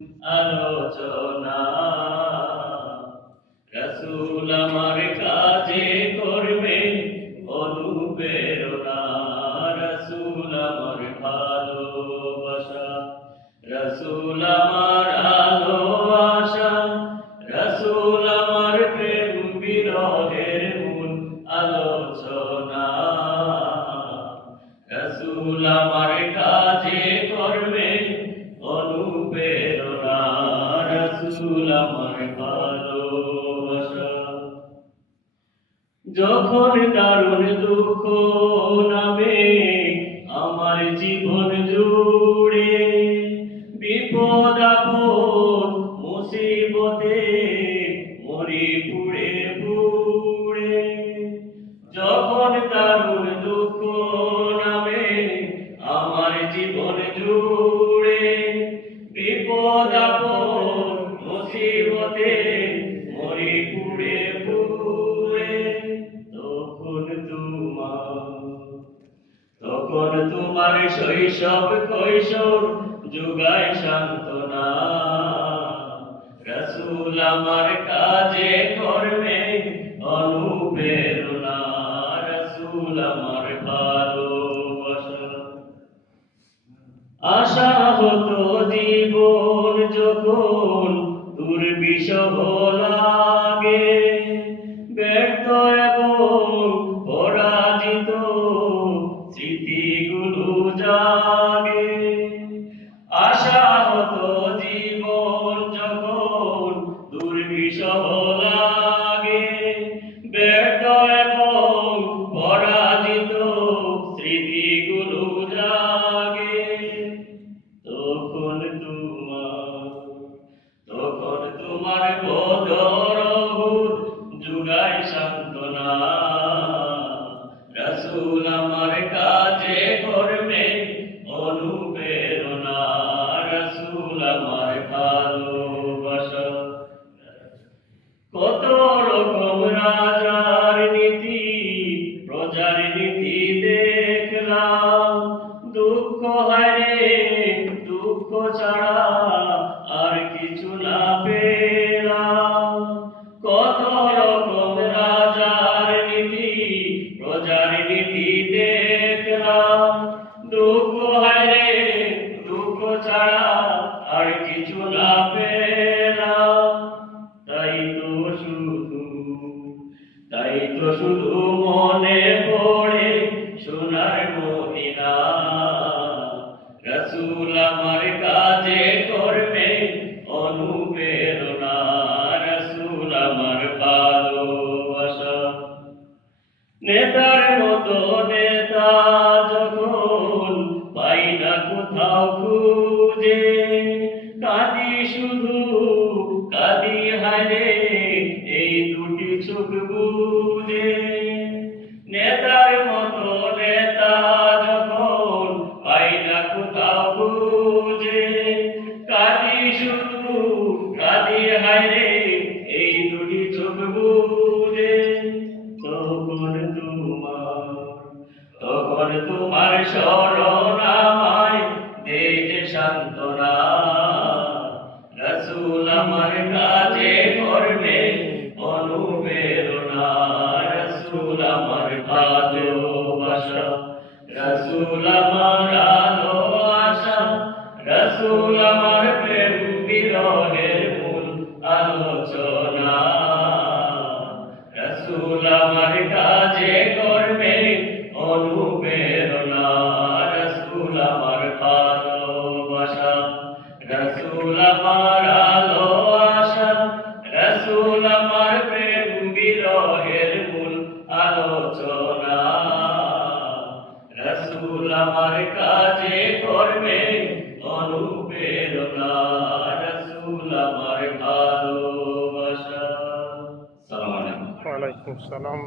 আলোচনা রাসূল আমার কাজে করবে অনুপ্রেরণা রাসূল আমার ভালোবাসা রাসূল আমার আলো আশা রাসূল আমার প্রেম বিরহের মূল আলোচনা রাসূল আমার কাজে করবে অনুপ্রেরণা রাসূল আমার ভালোবাসা যখন দারুণ দুঃখ নামে আমার জীবন জুড়ে বিপদ আপদ মুসিবতে মরি পুড়ে পুড়ে যখন দারুণ দুঃখ নামে আমার জীবন জুড়ে বিপদ আপদ মুসিবতে মরি পুড়ে পুড়ে তখন তোমার শৈশব কৈশোর যুগায় সান্ত্বনা রাসূল আমার কাজে করবে অনুপ্রেরণা রাসূল আমার ভালোবাসা আশা হতো জীবন যখন দুর্বিষহ লাগে ব্যর্থ এবং পরাজিত স্মৃতিগুলো জাগে আশা হতো জীবন যখন দুর্বিষহ লাগে ব্যর্থ এবং পরাজিত স্মৃতিগুলো জাগে তখন তোমার বদরহুদ যুগায় সান্ত্বনা রাসূল আমার কাজে করবে অনুপ্রেরণা রাসূল আমার ভালোবাসা কত রকম রাজার নীতি প্রজার নীতি দেখলাম দুঃখ হারে দুঃখ ছাড়া আর কিছু না পেলাম কত রকম রাজার নীতি প্রজার নীতি দেখলাম দুঃখ হারে দুঃখ ছাড়া আর কিছু না পেলাম তাই তো শুধু মনে পড়ে সোনার মদিনা রাসূল আমার কাজে করবে অনুপ্রেরণা রাসূল আমার ভালোবাসা নেতার মতো নেতা যখন পাই না কোথাও খুঁজে কাঁদি শুধু কাঁদি হারে এই দুটি চোখ বুঝে নেতার মতো নেতা যখন পাই না কোথাও খুঁজে কাঁদি শুধু কাঁদি হারে এই দুটি চোখ বুঝে তখন তোমার স্মরণ আমায় দে যে সান্ত্বনা রাসূল আমার কাজে করবে অনুপ্রেরণা রাসূল আমার ভালোবাসা রাসূল আমার আলো আশা রাসূল আমার প্রেম বিরহের মূল আলোচনা রাসূল আমার কাজে করবে অনুপ্রেরণা রাসূল আমার ভালোবাসা রাসূল আমার আলো আশা রাসূল আমার প্রেম বিরহের মূল আলোচনা রাসূল আমার কাজে করবে অনুপ্রেরণা রাসূল আমার ভালোবাসা। আসসালামু আলাইকুম। ওয়ালাইকুম আসসালাম।